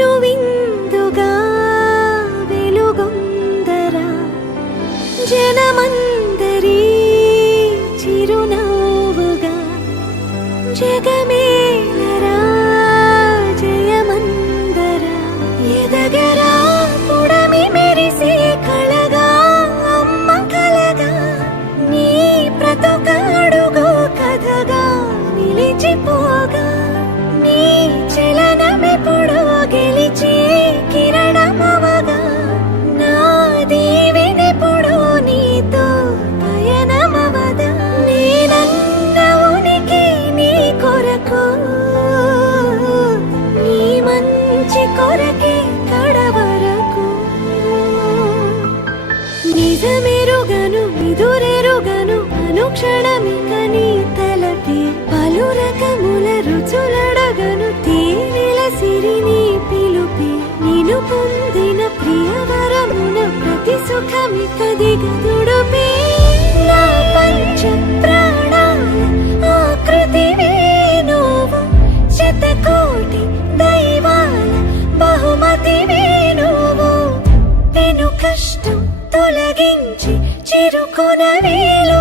కను విందుగా వెలుగొందరా జనమందరి చిరునవ్వుగా జగమేలరా జయమందరా ఎదగరా పుడమి మెరిసే కళగా అమ్మ కలగా నీ బ్రతుకడుగో కథగా నిలిచిపోగా నీ చలనమెప్పుడో గెలిచే కిరణమవగా నా దీవెనెప్పుడో నీతో పయనమవదా నేనన్న ఉనికి నీ కొరకు నీ మంచి కొరకే కడవరకు నిజమెరుగను ఎదురెరుగను అనుక్షణమిక నీ తలపి పలు రకముల రుచులడగను తేనెల సిరి నీ పిలుపి నిను పొందిన ప్రియవరమున ప్రతి సుఖమిక దిగదుడుపే నా పంచ ప్రాణాల ఆకృతివే నువ్వు శతకోటి దైవాల బహుమతివే నువ్వు పెను కష్టం తొలగించి చిరుకొన వేలు